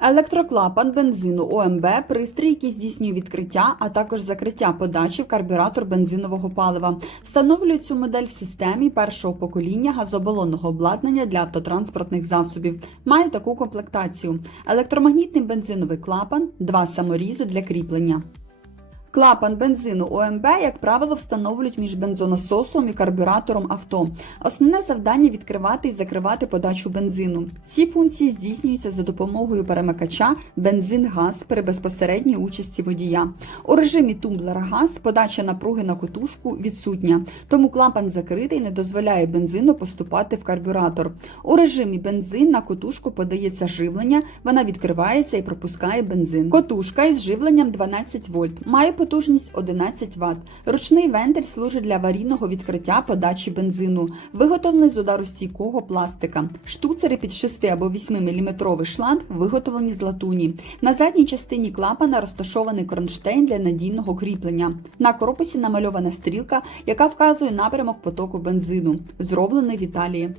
Електроклапан бензину ОМБ пристрій, який здійснює відкриття, а також закриття подачі в карбюратор бензинового палива. Встановлюють цю модель в системі першого покоління газобалонного обладнання для автотранспортних засобів. Має таку комплектацію: електромагнітний бензиновий клапан, два саморізи для кріплення. Клапан бензину ОМБ, як правило, встановлюють між бензонасосом і карбюратором авто. Основне завдання відкривати і закривати подачу бензину. Ці функції здійснюються за допомогою перемикача бензин-газ при безпосередній участі водія. У режимі тумблера газ подача напруги на котушку відсутня, тому клапан закритий не дозволяє бензину поступати в карбюратор. У режимі бензин на котушку подається живлення, вона відкривається і пропускає бензин. Котушка із живленням 12 вольт має потужність 11 Вт. Ручний вентиль служить для аварійного відкриття подачі бензину, виготовлений з ударостійкого пластика. Штуцери під 6 або 8 мм шланг виготовлені з латуні. На задній частині клапана розташований кронштейн для надійного кріплення. На корпусі намальована стрілка, яка вказує напрямок потоку бензину, зроблений в Італії.